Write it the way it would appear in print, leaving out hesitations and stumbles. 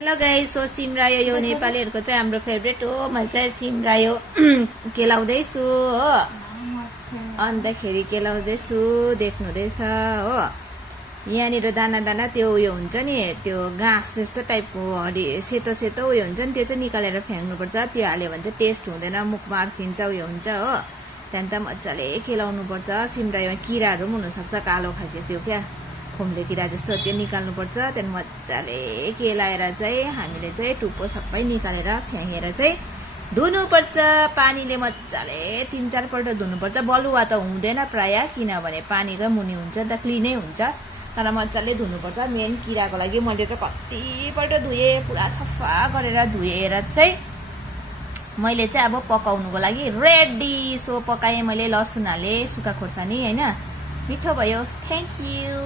Hello guys, so सिमरायो यो नेपालीहरूको चाहिँ हाम्रो फेभरेट हो। मैले चाहिँ सिमरायो केलाउँदैछु हो। अन्तखेरि केलाउँदैछु, देख्नुहुँदैछ हो। यहाँनिर दाना दाना त्यो उयो हुन्छ नि, त्यो घाँस जस्तो टाइपको हरि सेतो सेतो उयो हुन्छ नि, त्यो चाहिँ निकालेर फ्याँक्नुपर्छ। त्यो हाल्यो भने चाहिँ टेस्ट हुँदैन, मुखमा अड्किन्छ उयो हुन्छ हो। त्यहाँदेखि त मजाले केलाउनुपर्छ। सिमरायोमा किराहरू पनि हुनसक्छ, कालो खालको त्यो क्या खुम्ले किरा जस्तो, त्यो निकाल्नुपर्छ। त्यहाँदेखि मजाले केलाएर चाहिँ हामीले चाहिँ टुप्पो सबै निकालेर फ्याँकेर चाहिँ धुनुपर्छ। पानीले मजाले 3-4 पल्ट धुनुपर्छ। बलुवा त हुँदैन प्राय, किनभने पानीकै मुनि हुन्छ नि त, क्लिनै हुन्छ, तर मजाले धुनुपर्छ। मेन किराको लागि मैले चाहिँ कतिपल्ट धुएँ, पुरा सफा गरेर धुएर चाहिँ मैले चाहिँ अब पकाउनुको लागि रेडी। सो पकाएँ मैले, लसुन हालेँ, सुक्खा खोर्सानी होइन, मिठो भयो। Thank you.